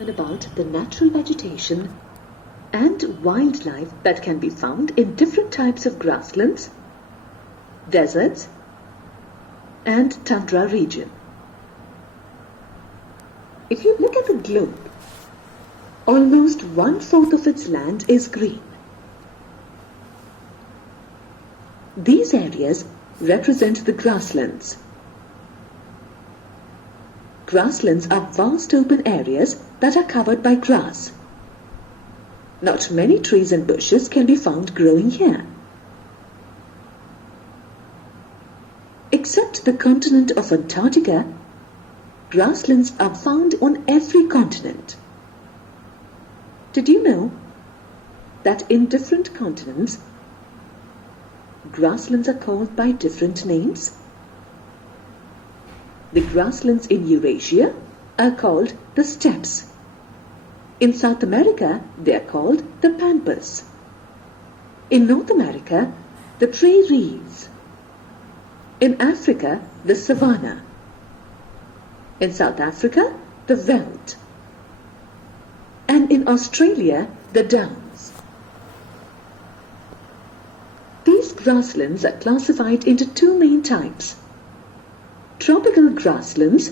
And about the natural vegetation and wildlife that can be found in different types of grasslands, deserts, and tundra region. If you look at the globe, almost 1/4 of its land is green. These areas represent the grasslands. Grasslands are vast open areas that are covered by grass. Not many trees and bushes can be found growing here. Except the continent of Antarctica, grasslands are found on every continent. Did you know that in different continents, grasslands are called by different names? The grasslands in Eurasia are called the steppes. In South America, they are called the pampas. In North America, the prairies. In Africa, the savanna. In South Africa, the veld. And in Australia, the downs. These grasslands are classified into two main types: tropical grasslands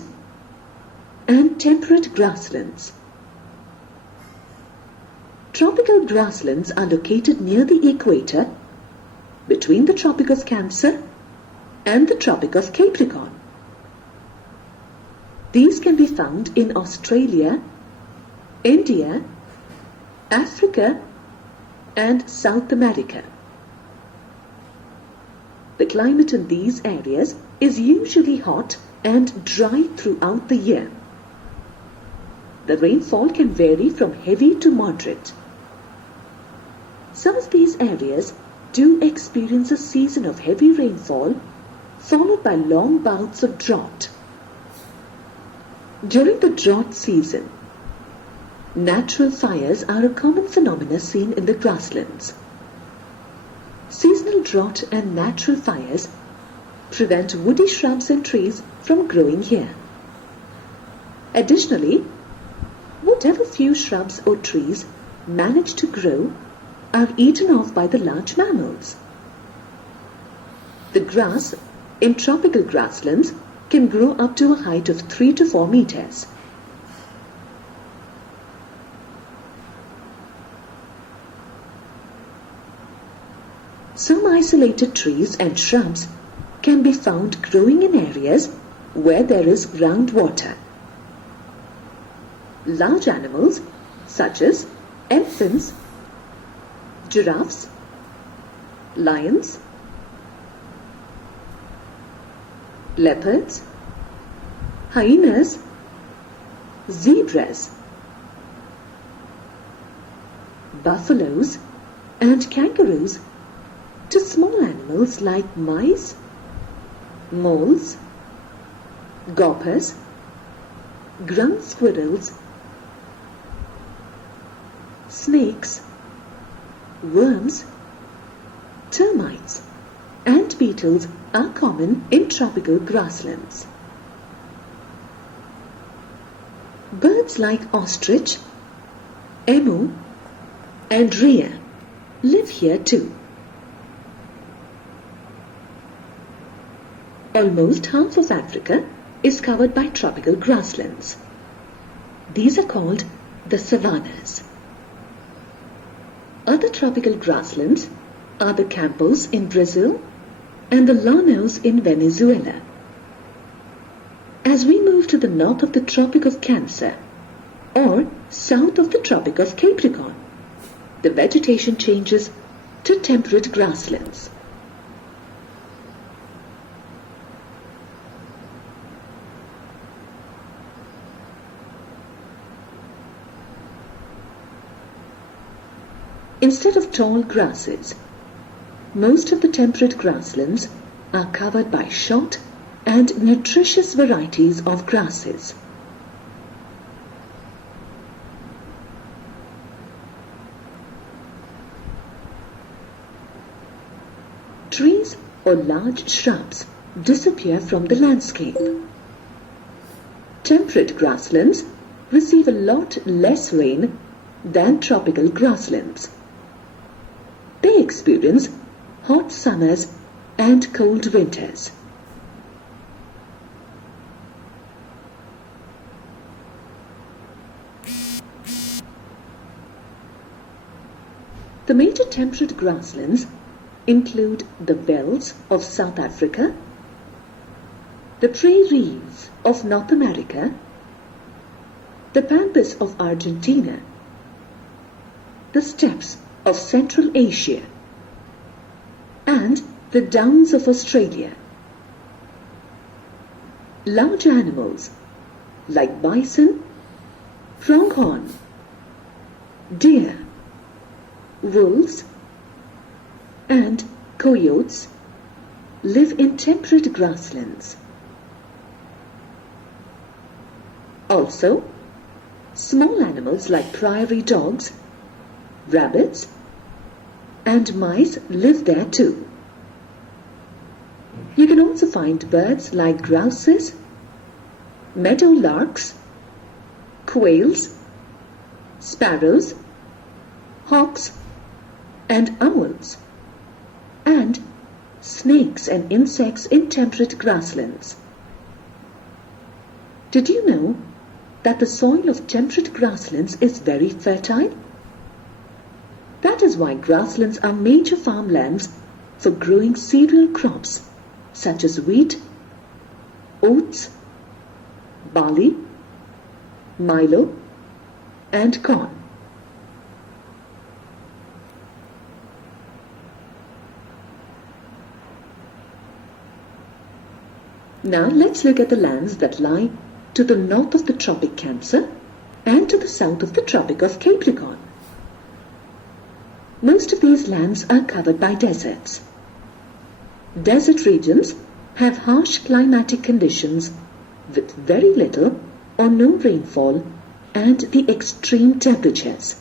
and temperate grasslands. Tropical grasslands are located near the equator, between the Tropic of Cancer and the Tropic of Capricorn. These can be found in Australia, India, Africa, and South America. The climate in these areas is usually hot and dry throughout the year. The rainfall can vary from heavy to moderate. Some of these areas do experience a season of heavy rainfall, followed by long bouts of drought. During the drought season, natural fires are a common phenomenon seen in the grasslands. Seasonal drought and natural fires prevent woody shrubs and trees from growing here. Additionally, whatever few shrubs or trees manage to grow are eaten off by the large mammals. The grass in tropical grasslands can grow up to a height of 3 to 4 meters. Some isolated trees and shrubs can be found growing in areas where there is groundwater. Large animals such as elephants, giraffes, lions, leopards, hyenas, zebras, buffaloes, and kangaroos, to small animals like mice, moles, gophers, ground squirrels, snakes, worms, termites, and beetles are common in tropical grasslands. Birds like ostrich, emu, and rhea live here too. Almost half of Africa is covered by tropical grasslands. These are called the savannas. Other tropical grasslands are the campos in Brazil and the llanos in Venezuela. As we move to the north of the Tropic of Cancer or south of the Tropic of Capricorn, the vegetation changes to temperate grasslands. Instead of tall grasses, most of the temperate grasslands are covered by short and nutritious varieties of grasses. Trees or large shrubs disappear from the landscape. Temperate grasslands receive a lot less rain than tropical grasslands. They experience hot summers and cold winters. The major temperate grasslands include the velds of South Africa, the prairies of North America, the pampas of Argentina, the steppes of Central Asia, and the downs of Australia. Large animals like bison, pronghorn, deer, wolves, and coyotes live in temperate grasslands. Also, small animals like prairie dogs, rabbits, and mice live there too. You can also find birds like grouses, meadow larks, quails, sparrows, hawks, and owls, and snakes and insects in temperate grasslands. Did you know that the soil of temperate grasslands is very fertile? That is why grasslands are major farmlands for growing cereal crops such as wheat, oats, barley, milo, and corn. Now let's look at the lands that lie to the north of the Tropic Cancer and to the south of the Tropic of Capricorn. Most of these lands are covered by deserts. Desert regions have harsh climatic conditions with very little or no rainfall and the extreme temperatures.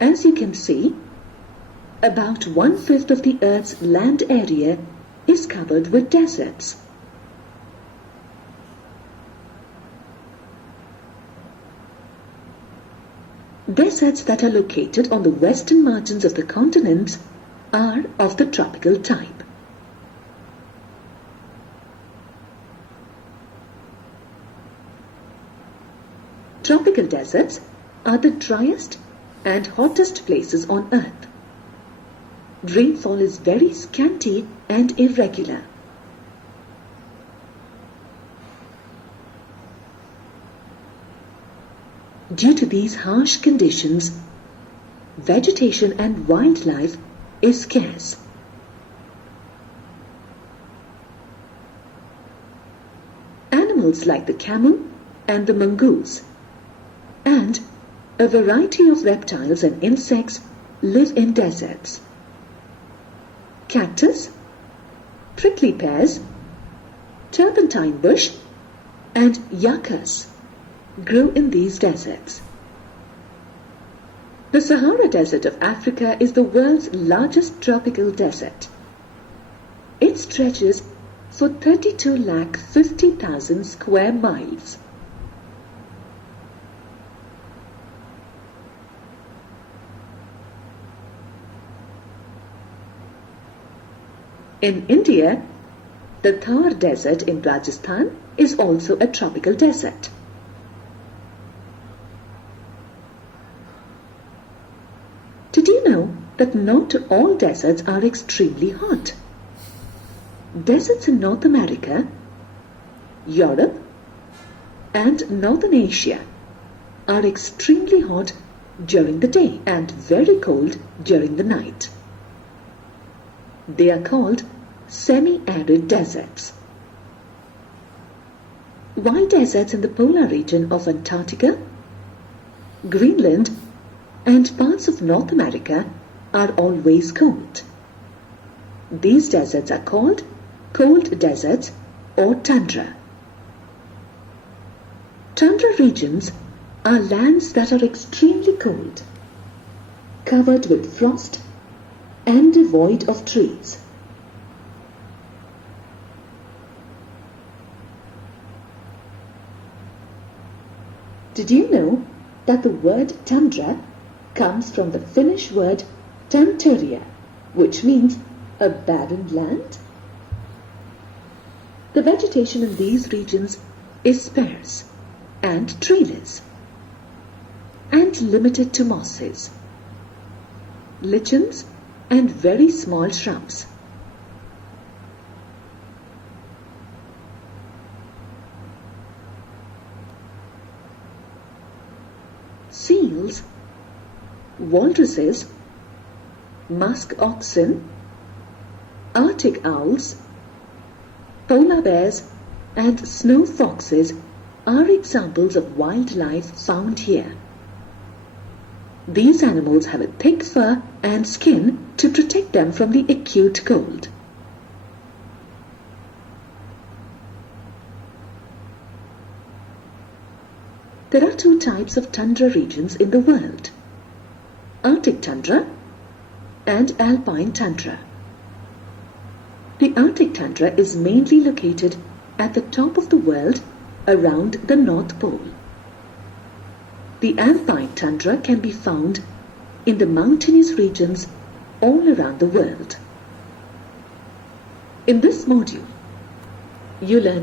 As you can see, about 1/5 of the Earth's land area is covered with deserts. Deserts that are located on the western margins of the continents are of the tropical type. Tropical deserts are the driest and hottest places on Earth. Rainfall is very scanty and irregular. Due to these harsh conditions, vegetation and wildlife is scarce. Animals like the camel and the mongoose and a variety of reptiles and insects live in deserts. Cactus, prickly pears, turpentine bush, and yuccas grow in these deserts. The Sahara Desert of Africa is the world's largest tropical desert. It stretches for 32,50,000 square miles. In India, the Thar Desert in Rajasthan is also a tropical desert. Did you know that not all deserts are extremely hot? Deserts in North America, Europe, and Northern Asia are extremely hot during the day and very cold during the night. They are called semi-arid deserts. While deserts in the polar region of Antarctica, Greenland, and parts of North America are always cold. These deserts are called cold deserts or tundra. Tundra regions are lands that are extremely cold, covered with frost and devoid of trees. Did you know that the word tundra comes from the Finnish word tanteria, which means a barren land? The vegetation in these regions is sparse and treeless and limited to mosses, lichens and very small shrubs. Seals, walruses, musk oxen, Arctic owls, polar bears and snow foxes are examples of wildlife found here. These animals have a thick fur and skin to protect them from the acute cold. There are two types of tundra regions in the world: Arctic tundra and alpine tundra. The Arctic tundra is mainly located at the top of the world around the North Pole. The alpine tundra can be found in the mountainous regions all around the world. In this module, you learned